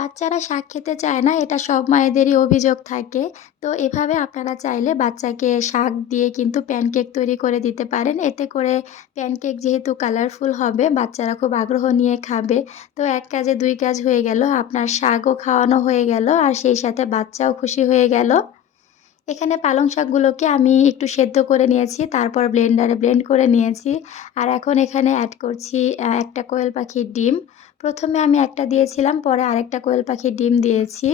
বাচ্চারা শাক খেতে চায় না, এটা সব মায়েদেরই অভিযোগ থাকে। তো এভাবে আপনারা চাইলে বাচ্চাকে শাক দিয়ে কিন্তু প্যানকেক তৈরি করে দিতে পারেন। এতে করে প্যানকেক যেহেতু কালারফুল হবে, বাচ্চারা খুব আগ্রহ নিয়ে খাবে। তো এক কাজে ২ কাজ হয়ে গেল। আপনার শাকও খাওয়ানো হয়ে গেল আর সেই সাথে বাচ্চাও খুশি হয়ে গেল। এখানে পালং শাকগুলোকে আমি একটু সেদ্ধ করে নিয়েছি, তারপর ব্লেন্ডারে ব্লেন্ড করে নিয়েছি। আর এখন এখানে অ্যাড করছি একটা কোয়েল পাখির ডিম। ১ম এ আমি একটা দিয়েছিলাম, পরে আরেকটা কোয়েল পাখির ডিম দিয়েছি।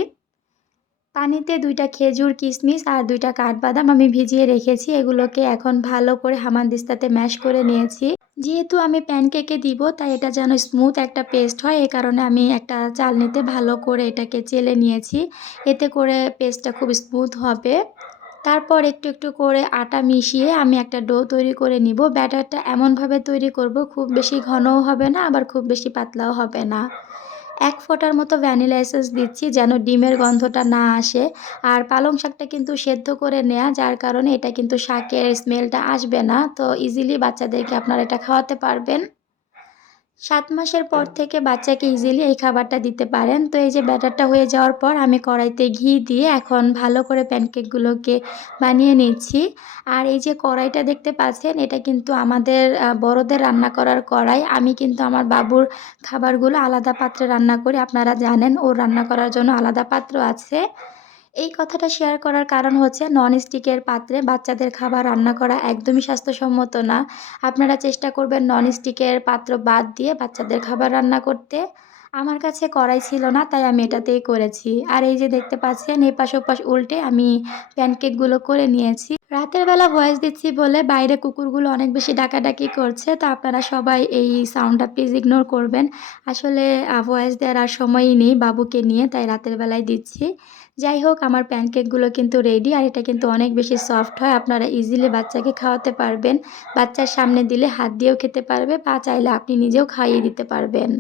পানিতে ২ টা খেজুর, কিশমিশ আর ২ টা কাঠবাদাম আমি ভিজিয়ে রেখেছি। এগুলোকে এখন ভালো করে হামানদিস্তাতে ম্যাশ করে নিয়েছি। যেহেতু আমি প্যানকেকে দিব, তাই এটা যেন স্মুথ একটা পেস্ট হয়, এ কারণে আমি একটা চালনিতে ভালো করে এটাকে চেলে নিয়েছি। এতে করে পেস্টটা খুব স্মুথ হবে। তারপর একটু, একটু করে আটা মিশিয়ে আমি একটা ডো তৈরি করে নিব। ব্যাটারটা এমনভাবে তৈরি করব, খুব বেশি ঘনও হবে না, আবার খুব বেশি পাতলাও হবে না। ১ ফোঁটার মতো ভ্যানিলা এসেন্স দিচ্ছি যেন ডিমের গন্ধটা না আসে। আর পালং শাকটা কিন্তু সেদ্ধ করে নেয়া, যার কারণে এটা কিন্তু শাকের স্মেলটা আসবে না। তো ইজিলি বাচ্চাদেরকে আপনারা এটা খাওয়াতে পারবেন। ৭ মাসের পর থেকে বাচ্চাকে ইজিলি এই খাবারটা দিতে পারেন। তো এই যে ব্যাটারটা হয়ে যাওয়ার পর আমি কড়াইতে ঘি দিয়ে এখন ভালো করে প্যানকেকগুলোকে বানিয়ে নিচ্ছি। আর এই যে কড়াইটা দেখতে পাচ্ছেন, এটা কিন্তু আমাদের বড়দের রান্না করার কড়াই। আমি কিন্তু আমার বাবুর খাবারগুলো আলাদা পাত্রে রান্না করি। আপনারা জানেন ওর রান্না করার জন্য আলাদা পাত্র আছে। এই কথাটা শেয়ার করার কারণ হচ্ছে ননস্টিকের পাত্রে বাচ্চাদের খাবার রান্না করা একদমই স্বাস্থ্যসম্মত না। আপনারা চেষ্টা করবেন ননস্টিকের পাত্র বাদ দিয়ে বাচ্চাদের খাবার রান্না করতে। আমার কাছে কড়াই ছিল না, তাই আমি এটাতেই করেছি। আর এই যে দেখতে পাচ্ছেন, এপাশ ওপাশ উল্টে আমি প্যানকেকগুলো করে নিয়েছি। রাতের বেলা ভয়েস দিচ্ছি বলে বাইরে কুকুরগুলো অনেক বেশি ডাকাডাকি করছে। তো আপনারা সবাই এই সাউন্ডটা প্লিজ ইগনোর করবেন। আসলে ভয়েস দেওয়ার আর সময়ই নেই বাবুকে নিয়ে, তাই রাতের বেলায় দিচ্ছি। যাই হোক, আমার প্যানকেকগুলো কিন্তু রেডি আর এটা কিন্তু অনেক বেশি সফট হয়। আপনারা ইজিলি বাচ্চাকে খাওয়াতে পারবেন। বাচ্চার সামনে দিলে হাত দিয়েও খেতে পারবে বা চাইলে আপনি নিজেও খাইয়ে দিতে পারবেন।